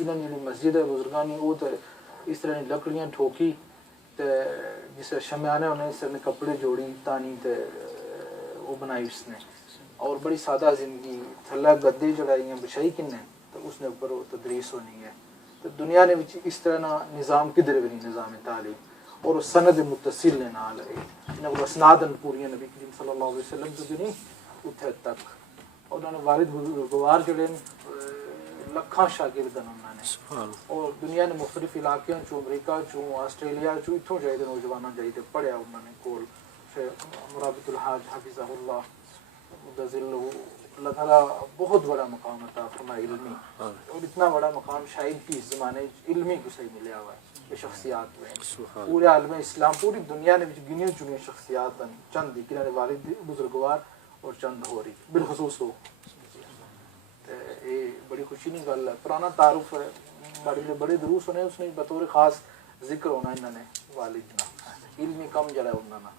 انہوں نے مسجد ہے بزرگانی وہ تو اس طرح لکڑیاں ٹھوکی تے جس طرح شمیانے انہیں اس طرح کپڑے جوڑی تانی تے وہ بنائی اس نے، اور بڑی سادہ زندگی، تھلا گدے چڑھائی ہیں بچھائی کن نے تو اس نے اوپر وہ تدریس ہونی ہے. تو دنیا نے اس طرح نہ نظام کدھر بھی نہیں نظام تعلیم، اور وہ سند متصل نے نال ہے انہوں کو اسنادن پوریاں نبی کریم صلی اللہ علیہ وسلم تو بھی نہیں اتھے تک. اور انہوں نے والد بزرگوار جڑے لکھاں شاگرد انہوں نے، اور دنیا نے مختلف علاقوں چوں امریکہ چوں آسٹریلیا چوں اتوں جائے نوجوانوں جائے پڑھیا انہوں نے کول مرابط الحاج حفظہ اللہ مدذلہ. اللہ تعالیٰ بہت بڑا مقام عطا فرمائے علمی، اور اتنا بڑا مقام شاید کہ اس زمانے علمی کو صحیح ملیا ہوا ہے. یہ شخصیات میں پورے عالم اسلام پوری دنیا نے گنی چنی شخصیات چند دی کنہ والد بزرگوار اور چند ہو رہی بالخصوص ہو. یہ بڑی خوشی نہیں گل ہے، پرانا تعارف ہے، بڑے بڑے دروس ہونے اس نے بطور خاص ذکر ہونا انہوں نے والد نہ علمی کم جڑا انہوں نے